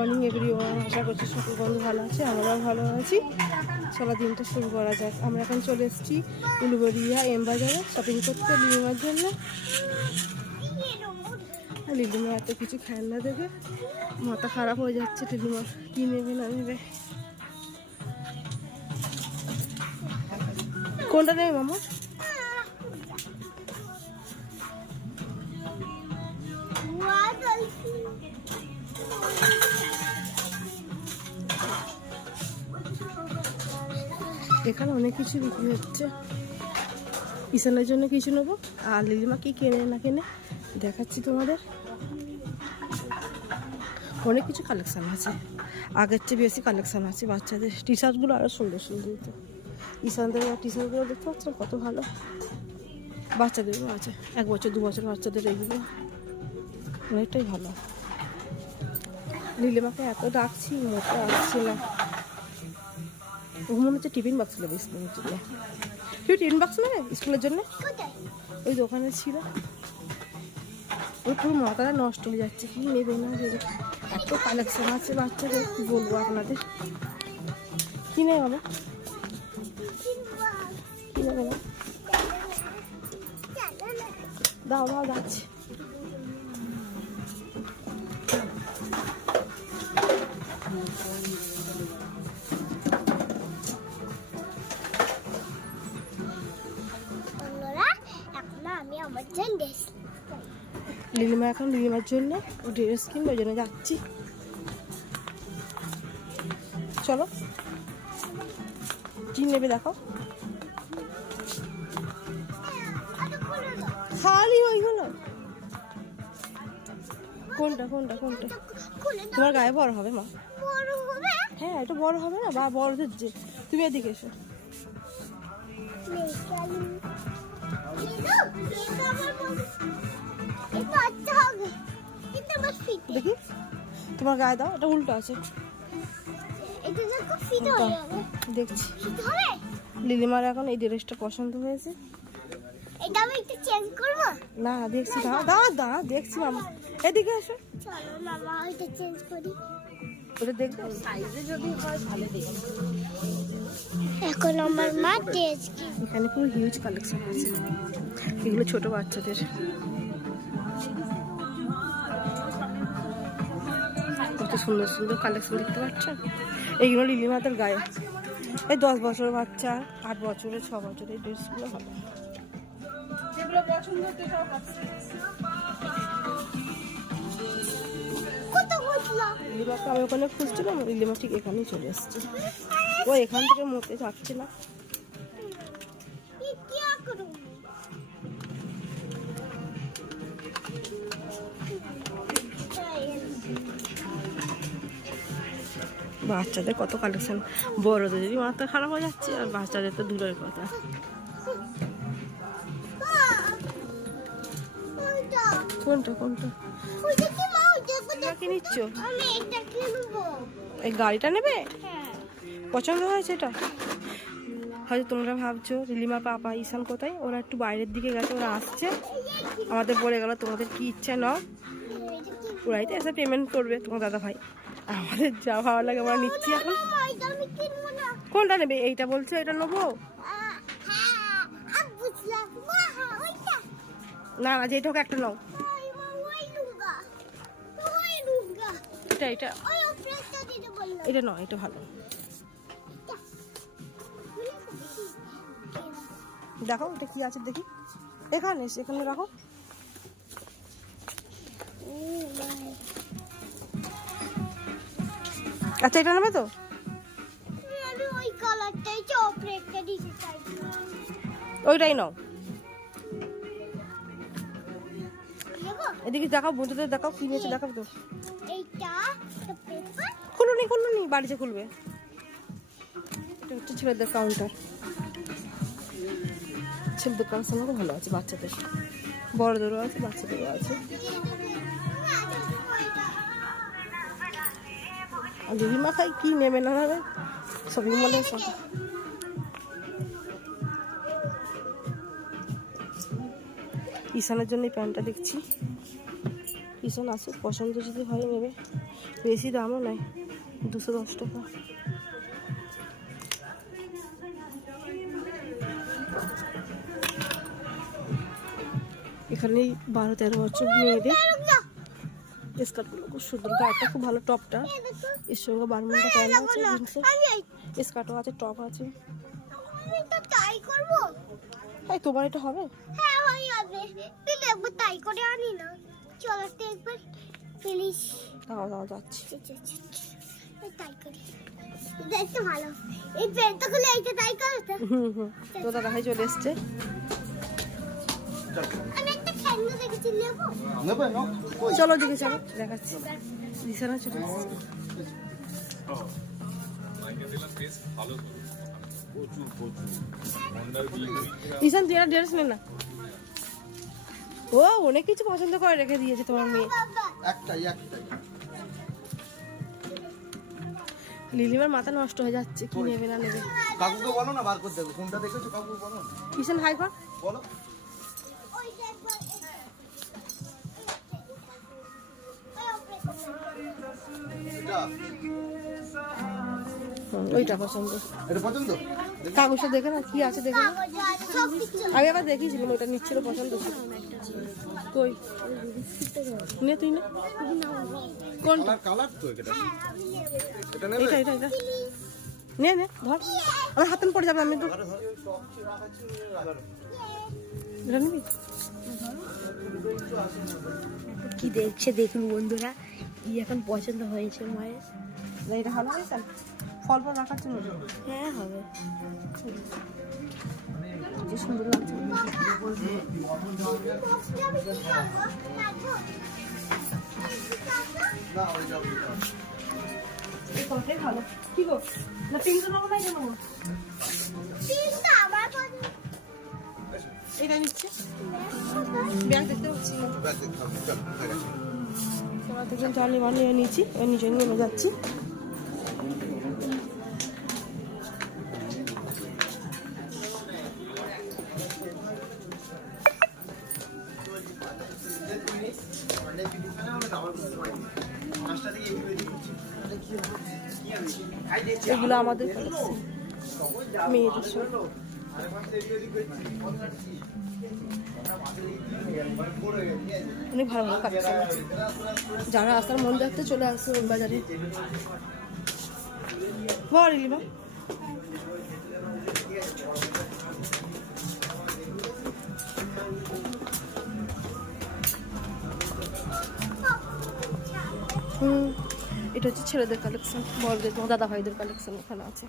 Morning everyone, আশা করছি সকল বন্ধু ভালো আছে, আমরাও ভালো আছি। চলো দিনটা শুরু করা যাক। আমরা এখন চলে এসেছি উলুবেড়িয়া এম বাজারে শপিং করতে লিলিমার জন্য। লিলিমা এত কিছু খেলনা দেখে মাথা খারাপ হয়ে যাচ্ছে। লিলিমা কি নেবে না নেবে, কোনটা নেবে মামা? এখানে অনেক কিছু বিক্রি হচ্ছে। ঈশানের জন্য কিছু নেবো, আর লিলিমা কি কেনে না কেনে দেখাচ্ছি তোমাদের। অনেক কিছু কালেকশান আছে, আগের চেয়ে বেশি কালেকশান আছে। বাচ্চাদের টি শার্টগুলো আরও সুন্দর সুন্দর। তো ঈশানদের টি শার্টগুলো দেখতে পাচ্ছেন কত ভালো। বাচ্চাদেরও আছে, 1 বছর 2 বছর বাচ্চাদের এগুলো অনেকটাই ভালো। লিলিমাকে এত ডাকছি, মোটা আসছে না। ও মনে হচ্ছে টিফিন বাক্স নেবে স্কুলের জন্য। কেউ টিফিন বাক্স নেবে স্কুলের জন্য? ওই দোকানে ছিল। ওই পুরো মাথাটা নষ্ট হয়ে যাচ্ছে, কি নেবে না নেবে। এত কালেকশন আছে বাচ্চাদের, কি বলবো আপনাদের। কি নেই বাবা, কি নেবে না? দাও দাও যাচ্ছে। লিলিমা এখন লিলিমার জন্য ড্রেস কিনবে, ওই জন্য যাচ্ছি। চলো কি নেবে দেখো। খালি ওইগুলো কোনটা কোনটা কোনটা তোমার গায়ে বড় হবে মা? হ্যাঁ একটু বড় হবে না, বা বড়দের যে। তুমি এদিকে এসো। দেখি তোমার গায়ে দাও, এটা উল্টো আছে। দেখছি লিলিমার এখন এই ড্রেসটা পছন্দ হয়েছে। না দেখছি, দাঁড়া দাঁড়া দাঁড়া, দেখছি মামা। এদিকে এসো, ওটা দেখবে সাইজে যদি হয় ভালো দেখি। এখন আমার মা ড্রেস এখানে পুরো হিউজ কালেকশন আছে, এগুলো ছোট বাচ্চাদের। কত সুন্দর সুন্দর কালেকশন দেখতে পাচ্ছেন। এইগুলো লিলিমাদের গায়ে, এই 10 বছরের বাচ্চা, 8 বছরের, 6 বছরের এই ড্রেসগুলো ভালো। যেগুলো পছন্দ হচ্ছে সব আছে। লিলিমাকে আমি ওখানে খুঁজছিলাম, লিলিমা ঠিক এখানেই চলে এসছে। ও এখান থেকে মতে যাচ্ছে না। বাচ্চাদের কত কালেকশন, বড়দের যদি মাথা খারাপ হয়ে যাচ্ছে, আর বাচ্চাদের তো দূরের কথা। কোনটা কোনটা নিচ্ছ? এই গাড়িটা নেবে? পছন্দ হয়েছে এটা? হয়তো তোমরা ভাবছো লিলিমা পাপা ঈশান কোথায়, ওরা একটু বাইরের দিকে গেছে, ওরা আসছে। আমাদের বলে গেল তোমাদের কি ইচ্ছা নাও, ওরাই তো এসে পেমেন্ট করবে তোমার দাদা ভাই। আমাদের যা ভালো লাগে আমরা নিচ্ছি। এখন কোনটা নেবে? এইটা বলছো, এটা নেবো না না, যেটা হোক একটা নাও। এটা এটা এটা নাও, এটা ভালো। দেখো এটা কি আছে দেখি, এখানে এখানে রাখো। আচ্ছা এটা নেবে তো? ওইটাই নাও। এদিকে দেখাও, বন্ধুদের দেখাও কি নিয়েছে, দেখাও তো। খুলুনি খুলুনি, বাড়িতে খুলবে। এটা হচ্ছে ছেলেদের কাউন্টার। ছেলেদের কাউন্টার ভালো আছে, বাচ্চাদের বড়দেরও আছে, বাচ্চাদেরও আছে। লিলিমা খাই কি নেবে না নেবে শপিং মলে সব। ঈশানের জন্য এই প্যান্টটা দেখছি, ঈশান আছে, পছন্দ যদি হয় নেবে। বেশি দামও নয়, 210 টাকা। এখানে 12-13 বছর মেয়েদের স্কার্টগুলো খুব সুন্দর, গায়েরটা খুব ভালো, টপটা এর সঙ্গে বারমুন্ডা প্যান্ট আছে, জিন্সের স্কার্টও আছে, টপ আছে। তাই করব। হ্যাঁ, তোমার এটা হবে? হ্যাঁ হয়ে যাবে, প্লিজ একবার তাই করে আনি না, চলো তো একবার প্লিজ। দাও যাচ্ছি। তাই করি, দেখতে ভালো। এই প্যান্টটা খুলে এইটা তাই করো তো। তো দাদা ভাই চলে এসছে। আমি একটা খেলনা দেখেছি, নেবো? চলো দিকে চলো, দেখাচ্ছি। বিছানা চলে এসছে। ঈশান তুই একটা ড্রেস নে না। ও অনেক কিছু পছন্দ করে রেখে দিয়েছে তোমার মেয়ে। একটাই। লিলিমার মাথা নষ্ট হয়ে যাচ্ছে, কি নেবে না নেবে। কাকুকে বলো না বার করতে হবে, কোনটা দেখেছো কাকু বলো। ঈশান হাই কর, বলো। ওইটা পছন্দ। এটা পছন্দ? কাগজটা দেখে না কি আছে, দেখে না। আমি আবার দেখিয়েছিলাম, ওইটা নিচ্ছিল, পছন্দ ছিল। কই নে তুই না, কোনটা? কালার তো এটা। এটা নেবে? এটা নে ধর, আমার হাতে পড়ে যাবে। আমি তো এটা নিবি? কি দেখছে দেখুন বন্ধুরা, কি এখন পছন্দ হয়েছে মায়ের। এটা ভালো হয়েছে, ফল রাখার জন্য। হ্যাঁ হবে, কি সুন্দর লাগছে। না ওইটা এই কথাই ভালো। কি গো, না পিঙ্ক নেবো না এটা নেবো? এটা নিচ্ছে, ব্যাগ দেখতে পাচ্ছি না। তোরা দুজন জল নিয়ে নিয়েছি, এবার নিচে নেমে যাচ্ছি। এগুলো আমাদের কালেকশন, মেয়েদের সব। অনেক ভালো ভালো কালেকশন আছে, যারা আসার মন দেখতে চলে আসছে ওই বাজারে। বল ইলিমা, এটা হচ্ছে ছেলেদের কালেকশন, বড়দের দাদা ভাইদের কালেকশন এখানে আছে।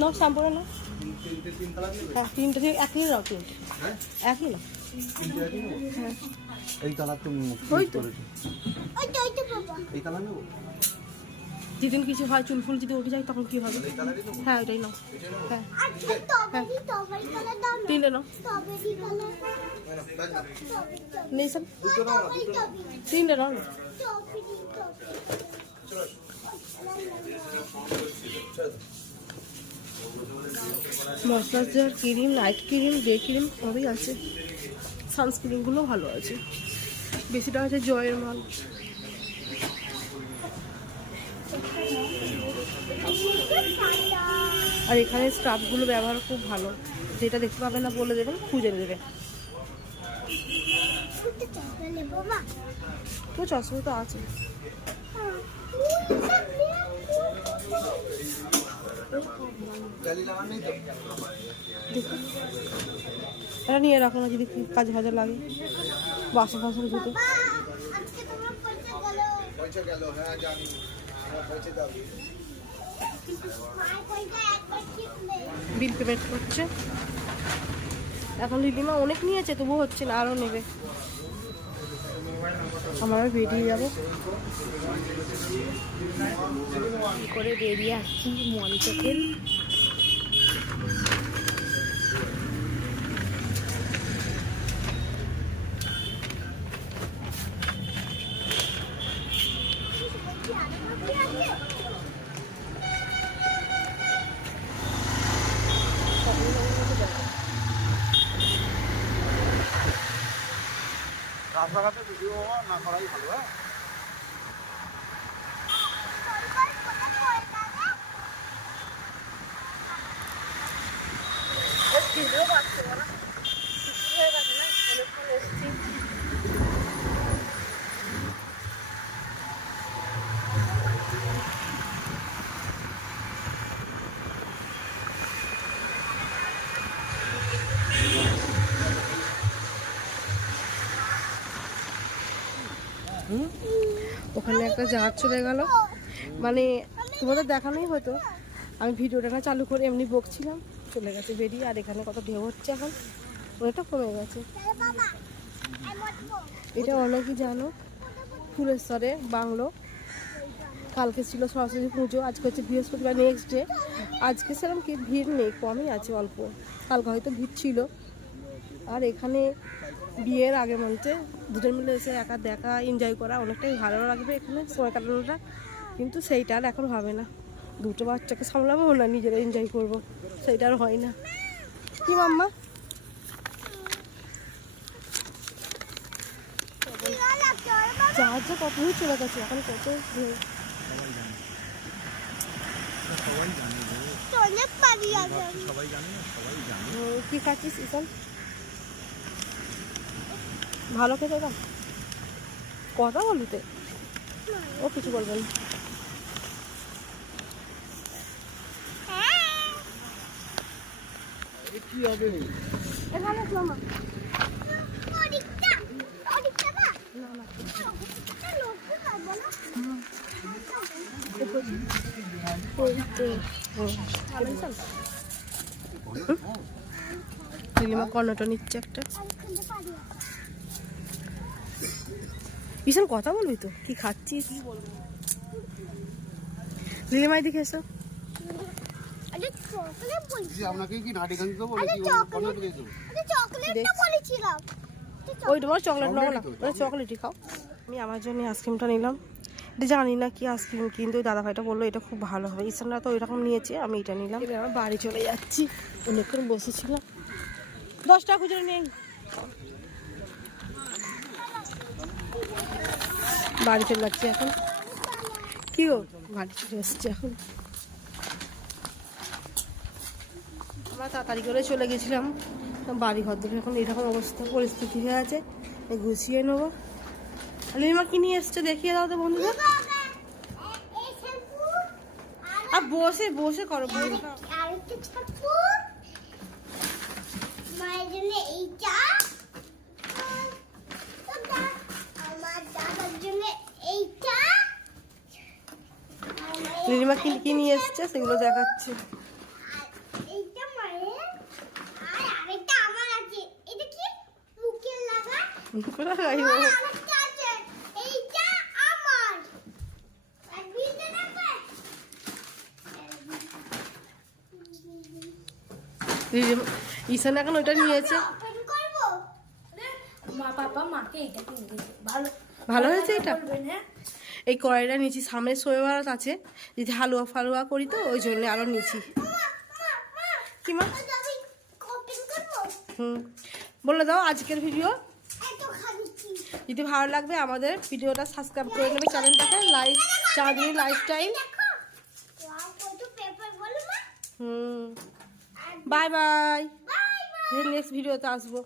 নাও শ্যাম্পুটা নাও। হ্যাঁ তিনটে থেকে একই নাও, তিনটে একই নাও। হ্যাঁ এই কালার তো ওই তো। এই কালার নেবো। যেদিন কিছু হয়, চুল ফুল যদি উঠে যায় তখন কি হবে? হ্যাঁ ওইটাই নাও। হ্যাঁ তিনটে নাও, নেই সব তিনটে নাও না। Moisturiser cream, night cream, day cream সবই আছে। সানস্ক্রিনগুলো ভালো আছে, বেশিটা আছে জয়ের মাল। আর এখানে স্টাফগুলো ব্যবহার খুব ভালো, যেটা দেখতে পাবে না বলে দেবেন, খুঁজে দেবে। তো চশমা তো আছে। এটা নিয়ে রাখো না, যদি কাজে ফাজে লাগে, বাসা ফাঁসা ধুতে। বিল পেমেন্ট করছে এখন। লিলিমা অনেক নিয়েছে, তবুও হচ্ছে না, আরও নেবে। আমরা বেরিয়ে যাবো, করে বেরিয়ে আসছি মল থেকে। রাস্তাঘাটে ভিডিও না করাই ভালো, হ্যাঁ? ওখানে একটা জাহাজ চলে গেল, মানে তোমাদের দেখানোই হতো, আমি ভিডিওটা না চালু করে এমনি বকছিলাম, চলে গেছে বেরিয়ে। আর এখানে কত ঢেউ হচ্ছে, এখন অনেকটা কমে গেছে। এটা অনেকই জানো, ফুলেশ্বরে বাংলো। কালকে ছিল সরস্বতী পুজো, আজকে হচ্ছে বৃহস্পতিবার, নেক্সট ডে। আজকে সেরকম কি ভিড় নেই, কমই আছে অল্প, কালকে হয়তো ভিড় ছিল। আর এখানে বিয়ের আগে মধ্যে দুজন মিলে এসে একা দেখা, এনজয় করা অনেকটাই ভালো লাগবে এখানে সময় কাটানোটা, কিন্তু সেইটা আর এখন হবে না। দুটো বাচ্চাকে সামলাবো না, নিজেরা এনজয় করব, সেইটা আর হয় না। কি মাম্মা? জাহাজটা কত দূর চলে গেছে, এখন কত ঢেউ। কি খাচ্ছিস ইসান? ভালো খেতে দাও, কথা বলতে ও কিছু বলবে না। কি হবে? এখানে মামা নীলিমা কর্ণটা নিচ্ছে একটা। ভীষণ কথা বলবি তো, কি খাচ্ছিস? নীলিমাই দেখে এসো। আপনাকে কি নাটি গান দেবো? ওই তোমার চকলেট নাও না, চকলেটই খাও। আমি আমার জন্য আইসক্রিমটা নিলাম, এটা জানি না কি আইসক্রিম, কিন্তু দাদা ভাইটা বললো এটা খুব ভালো হবে। ইসানরা তো ওইরকম নিয়েছে, আমি এটা নিলাম। এবার আমার বাড়ি চলে যাচ্ছি, অনেকক্ষণ বসেছিলাম। 10 টাকা খুচরো নেই, বাড়ি চলে যাচ্ছি এখন। কি গো, বাড়ি চলে এসছি এখন। আমরা তাড়াতাড়ি করে চলে গেছিলাম বাড়ি ঘর থেকে, এখন এরকম অবস্থা পরিস্থিতি হয়ে আছে, গুছিয়ে নেবো। লিমা কি নিয়ে এসছে দেখিয়ে দাও তো বন্ধুদের। আর বসে বসে করো, লিমা কি নিয়ে এসছে সেগুলো দেখাচ্ছে। ঈশান এখন ওইটা নিয়েছে, ভালো হয়েছে এটা। এই কড়াইটা নিয়েছি, সামনে সোয়া ভাত আছে, যদি হালুয়া ফালুয়া করি তো ওই জন্য আরো নিয়েছি। কি মা? বলে দাও আজকের ভিডিও যদি ভালো লাগবে আমাদের ভিডিওটা সাবস্ক্রাইব করে নেবে, চ্যানেলটাকে লাইক, চাঁদনী লাইফস্টাইল। বাই বাই, নেক্সট ভিডিওতে আসবো।